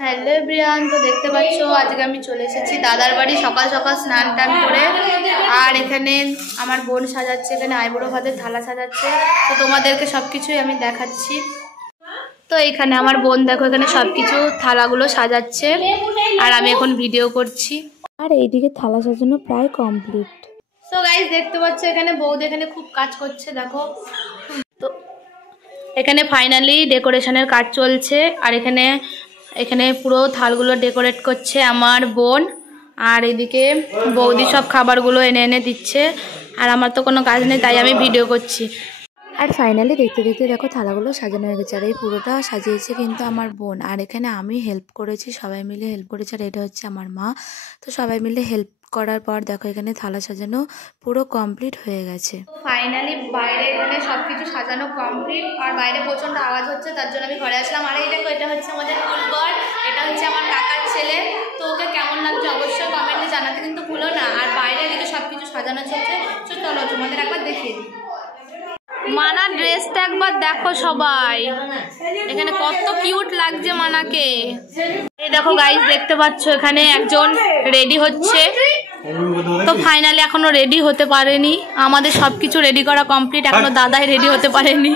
Hello everyone, তো দেখতে পাচ্ছ আজকে আমি চলে এসেছি দাদার বাড়ি সকাল সকাল স্নান টান করে। আর এখানে আমার বোন সাজাচ্ছে, এখানে আইবুড়ো ভাতের থালা সাজাচ্ছে। তো তোমাদেরকে সব কিছুই আমি দেখাচ্ছি। তো এখানে আমার বোন দেখো এখানে সব কিছু থালাগুলো সাজাচ্ছে আর আমি এখন ভিডিও করছি। আর এইদিকে থালা সাজানো প্রায় কমপ্লিট। তো গাইস দেখতে পাচ্ছ এখানে বৌদি এখানে খুব কাজ করছে দেখো। তো এখানে ফাইনালি ডেকোরেশনের কাজ চলছে আর এখানে পুরো থালগুলো ডেকোরেট করছে আমার বোন। আর এদিকে বৌদি সব খাবারগুলো এনে এনে দিচ্ছে আর আমার তো কোনো কাজ নেই তাই আমি ভিডিও করছি। আর ফাইনালি দেখতে দেখতে দেখো থালাগুলো সাজানো হয়ে গেছে। আর এই পুরোটা সাজিয়েছে কিন্তু আমার বোন, আর এখানে আমি হেল্প করেছি, সবাই মিলে হেল্প করেছে। আর এটা হচ্ছে আমার মা। তো সবাই মিলে হেল্প করার পর দেখো এখানে থালা সাজানো পুরো কমপ্লিট হয়ে গেছে। ফাইনালি বাইরে এখানে সবকিছু সাজানো কমপ্লিট আর বাইরে প্রচন্ড আওয়াজ হচ্ছে, তার জন্য আমি ঘরে আসলাম। আর এই দেখো এটা হচ্ছে আমাদের কুলবর, এটা হচ্ছে আমার কাকার ছেলে। তো ওকে কেমন লাগছে অবশ্যই কমেন্টে জানাতে কিন্তু ভুলো না। আর বাইরে এদিকে সবকিছু সাজানো চলছে। চলো তোমাদের একবার দেখিয়ে দিই। মানার ড্রেসটা একবার দেখো সবাই, এখানে কত কিউট লাগছে মানাকে। এই দেখো গাইস দেখতে পাচ্ছ এখানে একজন রেডি হচ্ছে। তো ফাইনালি এখনো রেডি হতে পারেনি, আমাদের সবকিছু রেডি করা কমপ্লিট, এখনো দাদাই রেডি হতে পারেনি।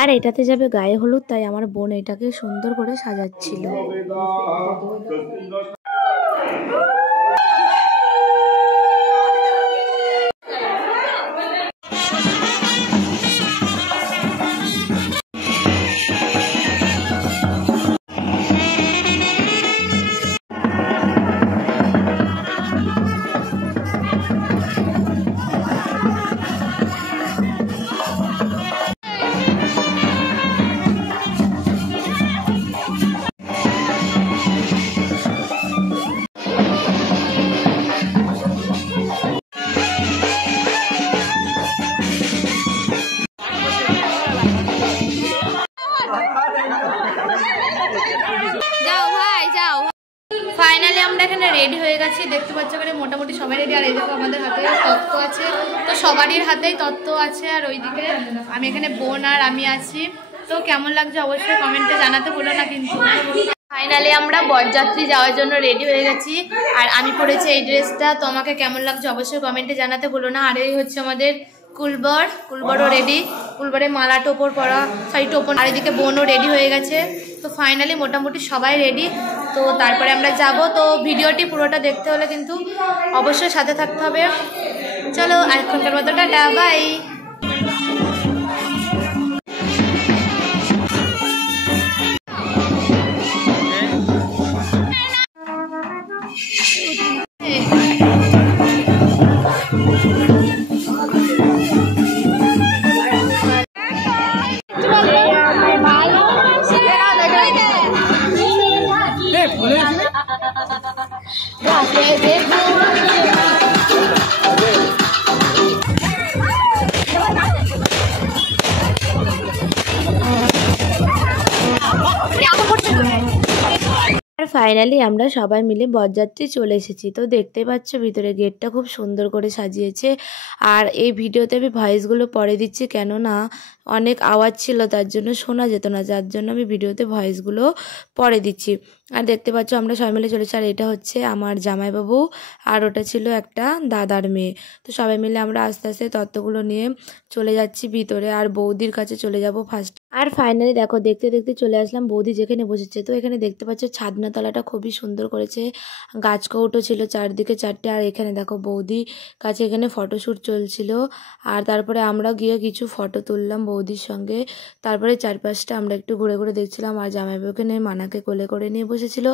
আর এটাতে যাবে গায়ে হলুদ, তাই আমার বোন এটাকে সুন্দর করে সাজাচ্ছিল। ফাইনালি আমরা এখানে রেডি হয়ে গেছি, দেখতে পাচ্ছ এখানে মোটামুটি সবাই রেডি। আর এই দেখো আমাদের হাতে তত্ত্ব আছে, তো সবারই হাতেই তত্ত্ব আছে। আর ওইদিকে আমি এখানে বোন আর আমি আছি। তো কেমন লাগছে অবশ্যই কমেন্টে জানাতে ভুলো না কিন্তু। ফাইনালি আমরা বরযাত্রী যাওয়ার জন্য রেডি হয়ে গেছি আর আমি পরেছি এই ড্রেসটা। তো আমাকে কেমন লাগছে অবশ্যই কমেন্টে জানাতে ভুলো না। আর এই হচ্ছে আমাদের কুলবরও রেডি, কুলবরে মালা টোপর পরা, টোপর। আর এদিকে বোনও রেডি হয়ে গেছে। তো ফাইনালি মোটামুটি সবাই রেডি। তো তারপরে আমরা যাব। তো ভিডিওটি পুরোটা দেখতে হলে কিন্তু অবশ্যই সাথে থাকতে হবে। চলো এখনকার মতো টাটা, বাই। ফাইনালি আমরা সবাই মিলে বরযাত্রী চলে এসেছি। তো দেখতে পাচ্ছ ভিতরে গেটটা খুব সুন্দর করে সাজিয়েছে। আর এই ভিডিওতে আমি ভয়েসগুলো পরে দিচ্ছি, কেননা অনেক আওয়াজ ছিল তার জন্য শোনা যেত না, যার জন্য আমি ভিডিওতে ভয়েসগুলো পরে দিচ্ছি। আর দেখতে পাচ্ছ আমরা সবাই মিলে চলেছি। আর এটা হচ্ছে আমার জামাইবাবু আর ওটা ছিল একটা দাদার মেয়ে। তো সবাই মিলে আমরা আস্তে আস্তে তত্ত্বগুলো নিয়ে চলে যাচ্ছি ভিতরে, আর বৌদির কাছে চলে যাব ফার্স্ট। আর ফাইনালি দেখো দেখতে দেখতে চলে আসলাম বৌদি যেখানে বসেছে। তো এখানে দেখতে পাচ্ছ ছাদনা তলাটা খুবই সুন্দর করেছে, গাছ কৌটো ছিল চারদিকে চারটে। আর এখানে দেখো বৌদি কাছে এখানে ফটোশ্যুট চলছিল। আর তারপরে আমরা গিয়ে কিছু ফটো তুললাম বৌদির সঙ্গে। তারপরে চারপাশটা আমরা একটু ঘুরে ঘুরে দেখছিলাম। আর জামাইবাবুকে নিয়ে মানাকে কোলে করে নিয়ে বসেছিল।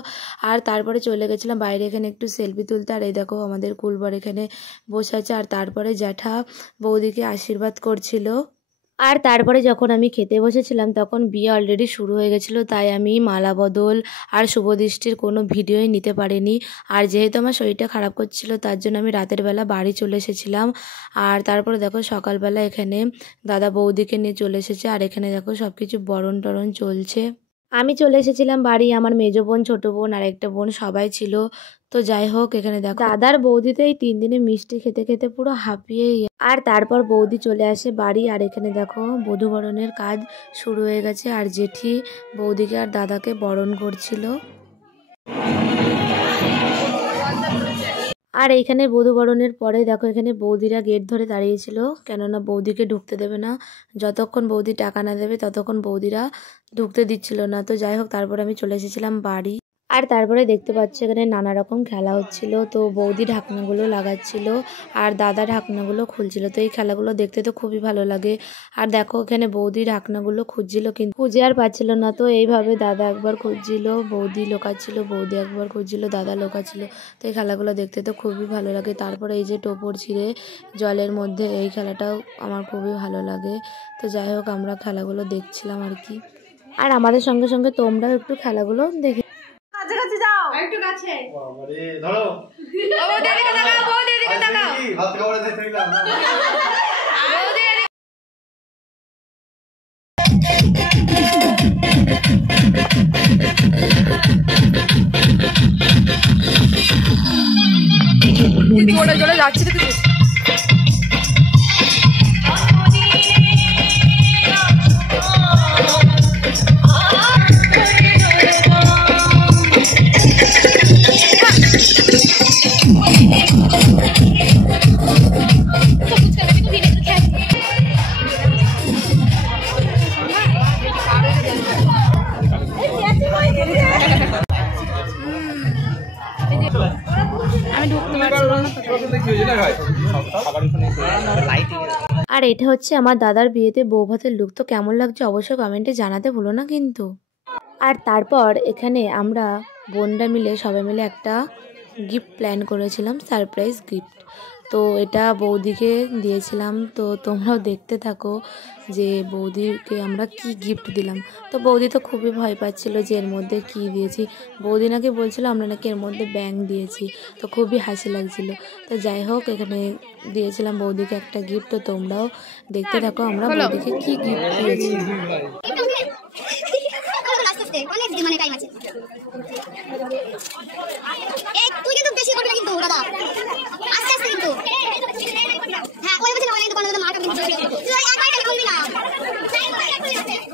আর তারপরে চলে গেছিলাম বাইরে এখানে একটু সেলফি তুলতে। আর এই দেখো আমাদের কুলবর এখানে বসে আছে। আর তারপরে জ্যাঠা বৌদিকে আশীর্বাদ করছিল। আর তারপরে যখন আমি খেতে বসেছিলাম তখন বিয়ে অলরেডি শুরু হয়ে গেছিলো, তাই আমি মালা বদল আর শুভদৃষ্টির কোনো ভিডিওই নিতে পারিনি। আর যেহেতু আমার শরীরটা খারাপ করছিল তার জন্য আমি রাতের বেলা বাড়ি চলে এসেছিলাম। আর তারপরে দেখো সকালবেলা এখানে দাদা বৌদিকে নিয়ে চলে এসেছে, আর এখানে দেখো সব কিছু বরণ টরণ চলছে। আমি চলে এসেছিলাম বাড়ি, আমার মেজো বোন, ছোটো বোন আর একটা বোন সবাই ছিল। তো যাই হোক, এখানে দেখো দাদার বৌদিতে এই 3 দিনে মিষ্টি খেতে খেতে পুরো হাঁপিয়ে। আর তারপর বৌদি চলে আসে বাড়ি, আর এখানে দেখো বধূ বরণের কাজ শুরু হয়ে গেছে, আর জেঠি বৌদিকে আর দাদাকে বরণ করছিল। আর এইখানে বধূ বরণের পরে দেখো এখানে বৌদিরা গেট ধরে দাঁড়িয়েছিল, কেননা বৌদিকে ঢুকতে দেবে না, যতক্ষণ বৌদি টাকা না দেবে ততক্ষণ বৌদিরা ঢুকতে দিচ্ছিল না। তো যাই হোক, তারপরে আমি চলে এসেছিলাম বাড়ি। আর তারপরে দেখতে পাচ্ছি এখানে নানা রকম খেলা হচ্ছিল। তো বৌদি ঢাকনাগুলো লাগাচ্ছিল আর দাদা ঢাকনাগুলো খুলছিল। তো এই খেলাগুলো দেখতে তো খুবই ভালো লাগে। আর দেখো এখানে বৌদি ঢাকনাগুলো খুঁজছিল, কিন্তু খুঁজে আর পাচ্ছিল না। তো এইভাবে দাদা একবার খুঁজছিল, বৌদি লোকাচ্ছিল, বৌদি একবার খুঁজছিল, দাদা লোকাচ্ছিল। তো এই খেলাগুলো দেখতে তো খুবই ভালো লাগে। তারপরে এই যে টোপর ছিঁড়ে জলের মধ্যে, এই খেলাটাও আমার খুবই ভালো লাগে। তো যাই হোক, আমরা খেলাগুলো দেখছিলাম আর কি। আর আমাদের সঙ্গে সঙ্গে তোমরাও একটু খেলাগুলো দেখে। কাছে যাও, একটু কাছে। বাবারে ধরো, বৌদি এদিকে তাকাও, বৌদি এদিকে তাকাও। হাত কামড়ে দিলাম না। বৌদি জোরে জোরে যাচ্ছে তো। আর এটা হচ্ছে আমার দাদার বিয়েতে বউ ভাতের লুক। তো কেমন লাগছে অবশ্যই কমেন্টে জানাতে ভুলো না কিন্তু। আর তারপর এখানে আমরা বোনরা মিলে সবাই মিলে একটা গিফট প্ল্যান করেছিলাম, সারপ্রাইজ গিফট। তো এটা বৌদিকে দিয়েছিলাম। তো তোমরাও দেখতে থাকো যে বৌদিকে আমরা কি গিফট দিলাম। তো বৌদি তো খুবই ভয় পাচ্ছিল যে এর মধ্যে কি দিয়েছি। বৌদি নাকি বলছিল আমরা নাকি এর মধ্যে ব্যাঙ দিয়েছি। তো খুবই হাসি লাগছিল। তো যাই হোক, এখানে দিয়েছিলাম বৌদিকে একটা গিফট। তো তোমরাও দেখতে থাকো আমরা বৌদিকে কি গিফট দিয়েছি। তুই কিন্তু বেশি করবি না কিন্তু দাদা, আস্তে আস্তে কিন্তু। হ্যাঁ ওই বলছি না, ওই কিন্তু কোনো মার্ক কিন্তু তুই একবার কেন বলবি না,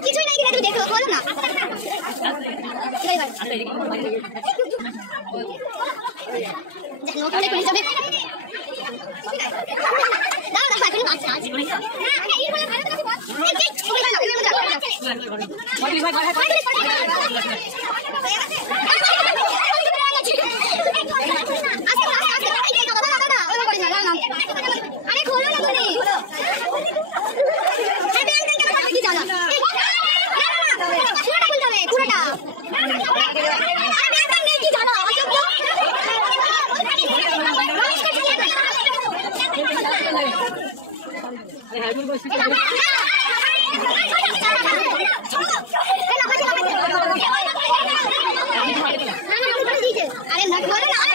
কিছুই নাই কিন্তু দেখো বলো না। জানো কোনে কোনে যাবে দাদা দাদা এখন বাচ্চা আছে না, এই বলে ভালো করে বল এই ভাই ভাই আরে খোলো না বলে আরে ব্যাংক থেকে টাকা কি জানা না পুরোটা খুলতে হবে পুরোটা। আরে ব্যাংক থেকে কি জানা আরে না খোলো না আরে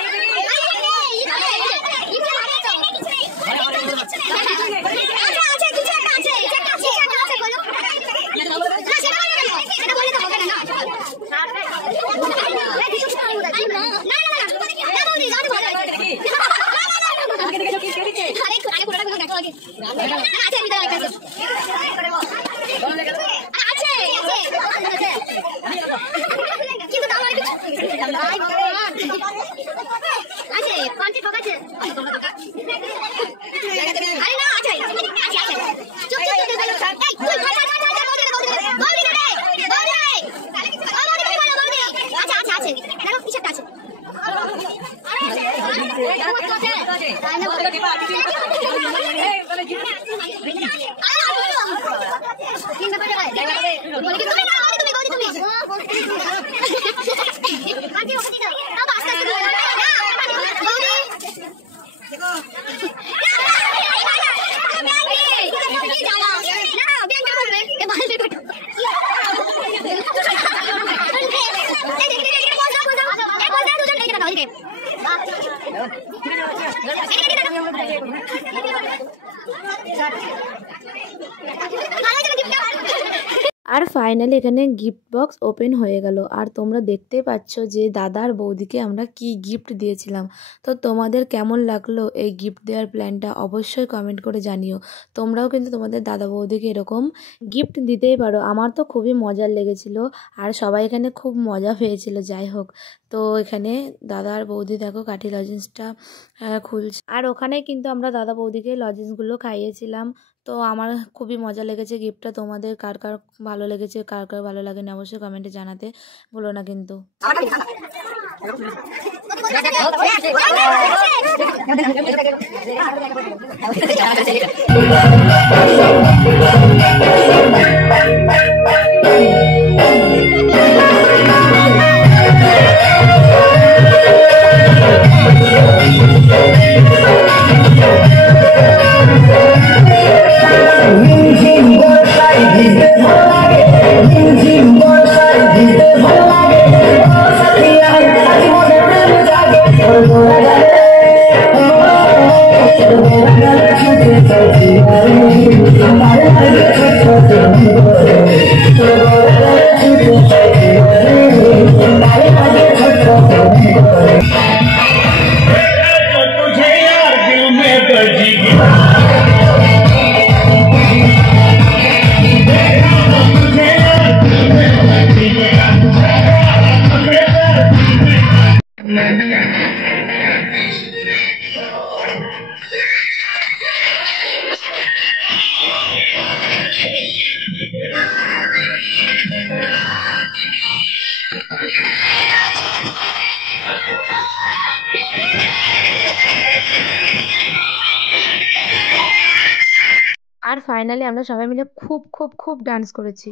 আর ফাইনালি এখানে গিফট বক্স ওপেন হয়ে গেল। আর তোমরা দেখতেই পাচ্ছ যে দাদার বৌদিকে আমরা কি গিফট দিয়েছিলাম। তো তোমাদের কেমন লাগলো এই গিফট দেওয়ার প্ল্যানটা অবশ্যই কমেন্ট করে জানিও। তোমরাও কিন্তু তোমাদের দাদা বৌদিকে এরকম গিফট দিতেই পারো। আমার তো খুবই মজার লেগেছিল আর সবাই এখানে খুব মজা পেয়েছিল। যাই হোক, তো এখানে দাদা আর বৌদি দেখো কাঠি লজেন্সটা খুলছে। আর ওখানে কিন্তু আমরা দাদা বৌদিকে লজেন্সগুলো খাইয়েছিলাম। তো আমার খুবই মজা লেগেছে গিফটটা। তোমাদের কার কার ভালো লেগেছে, কার কার ভালো লাগেনি অবশ্যই কমেন্টে জানাতে ভুলো না কিন্তু। আর ফাইনালি আমরা সবাই মিলে খুব খুব খুব ডান্স করেছি।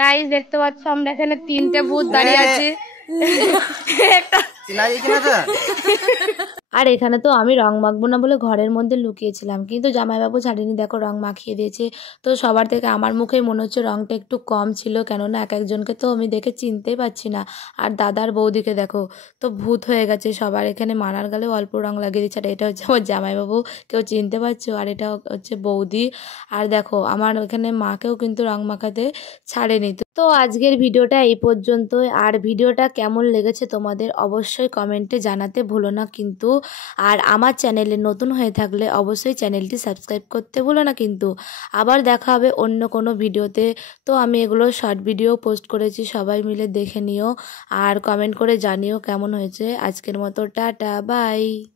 গাইস দেখতে পাচ্ছ আমরা এখানে 3টে ভূত দাঁড়িয়ে আছি। আর এখানে তো আমি রং মাখবো না বলে ঘরের মধ্যে লুকিয়েছিলাম, কিন্তু জামাইবাবু ছাড়েনি, দেখো রং মাখিয়ে দিয়েছে। তো সবার থেকে আমার মুখেই মনে হচ্ছে রংটা একটু কম ছিল, কেননা এক একজনকে তো আমি দেখে চিনতেই পারছি না। আর দাদার বৌদিকে দেখো তো ভূত হয়ে গেছে সবার। এখানে মানার গালেও অল্প রং লাগিয়ে দিচ্ছে। আর এটা হচ্ছে আমার জামাইবাবু, কেউ চিনতে পারছো? আর এটা হচ্ছে বৌদি। আর দেখো আমার এখানে মাকেও কিন্তু রং মাখাতে ছাড়েনি। তো আজকের ভিডিওটা এই পর্যন্তই। আর ভিডিওটা কেমন লেগেছে তোমাদের অবশ্যই কমেন্টে জানাতে ভুলো না কিন্তু। আর আমার চ্যানেলে নতুন হয়ে থাকলে অবশ্যই চ্যানেলটি সাবস্ক্রাইব করতে ভুলো না কিন্তু। আবার দেখা হবে অন্য কোনো ভিডিওতে। তো আমি এগুলো শর্ট ভিডিও পোস্ট করেছি, সবাই মিলে দেখে নিও আর কমেন্ট করে জানিও কেমন হয়েছে। আজকের মতো টাটা, বাই।